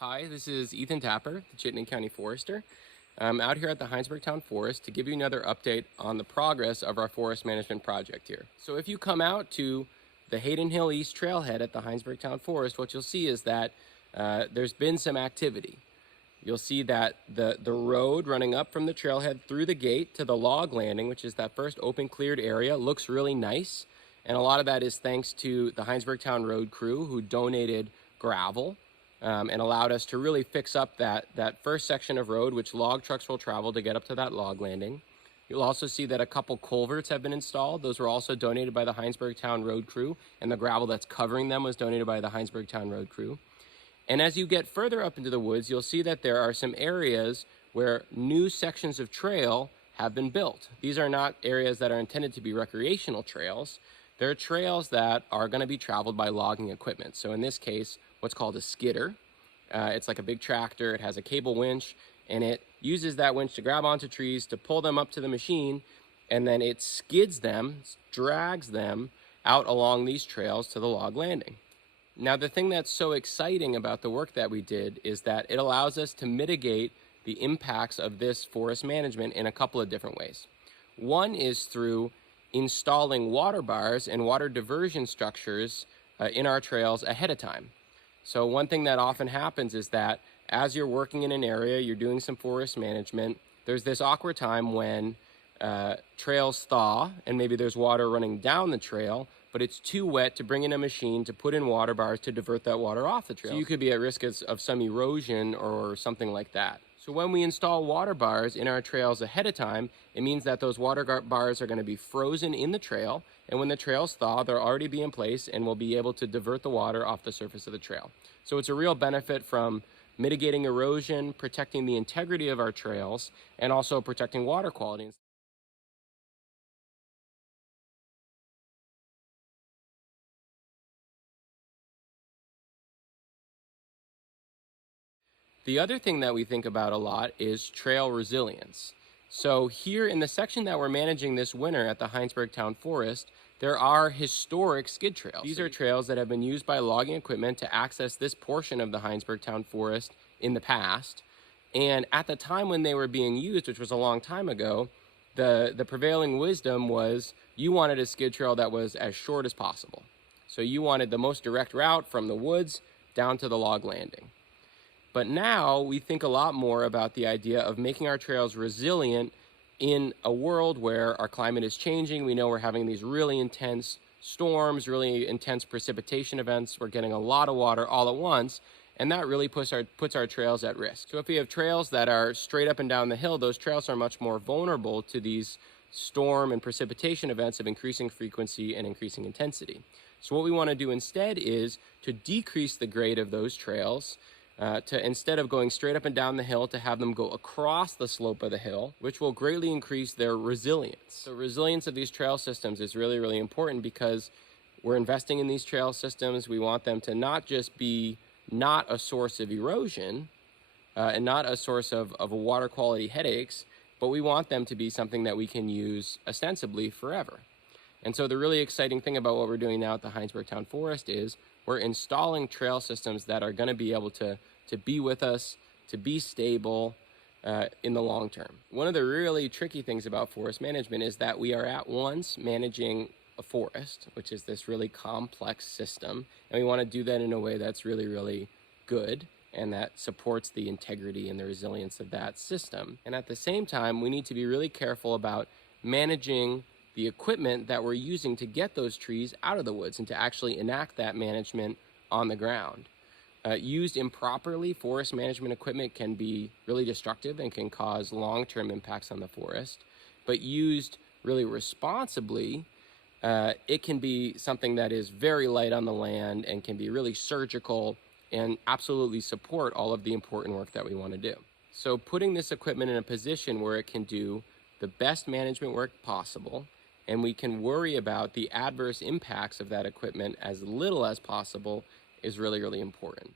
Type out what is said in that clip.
Hi, this is Ethan Tapper, the Chittenden County Forester. I'm out here at the Hinesburg Town Forest to give you another update on the progress of our forest management project here. So if you come out to the Hayden Hill East Trailhead at the Hinesburg Town Forest, what you'll see is that there's been some activity. You'll see that the road running up from the trailhead through the gate to the log landing, which is that first open cleared area, looks really nice. And a lot of that is thanks to the Hinesburg Town Road crew who donated gravel and allowed us to really fix up that first section of road which log trucks will travel to get up to that log landing. You'll also see that a couple culverts have been installed. Those were also donated by the Hinesburg Town Road crew, and the gravel that's covering them was donated by the Hinesburg Town Road crew. And as you get further up into the woods, you'll see that there are some areas where new sections of trail have been built. These are not areas that are intended to be recreational trails. They're trails that are going to be traveled by logging equipment. So in this case, what's called a skidder. It's like a big tractor. It has a cable winch, and it uses that winch to grab onto trees, to pull them up to the machine, and then it skids them, drags them out along these trails to the log landing. Now, the thing that's so exciting about the work that we did is that it allows us to mitigate the impacts of this forest management in a couple of different ways. One is through installing water bars and water diversion structures in our trails ahead of time. So one thing that often happens is that as you're working in an area, you're doing some forest management, there's this awkward time when trails thaw and maybe there's water running down the trail, but it's too wet to bring in a machine to put in water bars to divert that water off the trail. So you could be at risk of some erosion or something like that. So when we install water bars in our trails ahead of time, it means that those water bars are going to be frozen in the trail, and when the trails thaw, they'll already be in place and we'll be able to divert the water off the surface of the trail. So it's a real benefit from mitigating erosion, protecting the integrity of our trails, and also protecting water quality. The other thing that we think about a lot is trail resilience. So here in the section that we're managing this winter at the Hinesburg Town Forest, there are historic skid trails. These are trails that have been used by logging equipment to access this portion of the Hinesburg Town Forest in the past. And at the time when they were being used, which was a long time ago, the prevailing wisdom was you wanted a skid trail that was as short as possible. So you wanted the most direct route from the woods down to the log landing. But now we think a lot more about the idea of making our trails resilient in a world where our climate is changing. We know we're having these really intense storms, really intense precipitation events. We're getting a lot of water all at once, and that really puts our trails at risk. So if we have trails that are straight up and down the hill, those trails are much more vulnerable to these storm and precipitation events of increasing frequency and increasing intensity. So what we want to do instead is to decrease the grade of those trails, to instead of going straight up and down the hill, to have them go across the slope of the hill, which will greatly increase their resilience. So resilience of these trail systems is really, really important because we're investing in these trail systems. We want them to not just be not a source of erosion and not a source of water quality headaches, but we want them to be something that we can use ostensibly forever. And so the really exciting thing about what we're doing now at the Hinesburg Town Forest is we're installing trail systems that are going to be able to be with us, to be stable in the long term. One of the really tricky things about forest management is that we are at once managing a forest, which is this really complex system, and we want to do that in a way that's really, really good and that supports the integrity and the resilience of that system. And at the same time, we need to be really careful about managing the equipment that we're using to get those trees out of the woods and to actually enact that management on the ground. Used improperly, forest management equipment can be really destructive and can cause long-term impacts on the forest. But used really responsibly, it can be something that is very light on the land and can be really surgical and absolutely support all of the important work that we want to do. So putting this equipment in a position where it can do the best management work possible, and we can worry about the adverse impacts of that equipment as little as possible, is really, really important.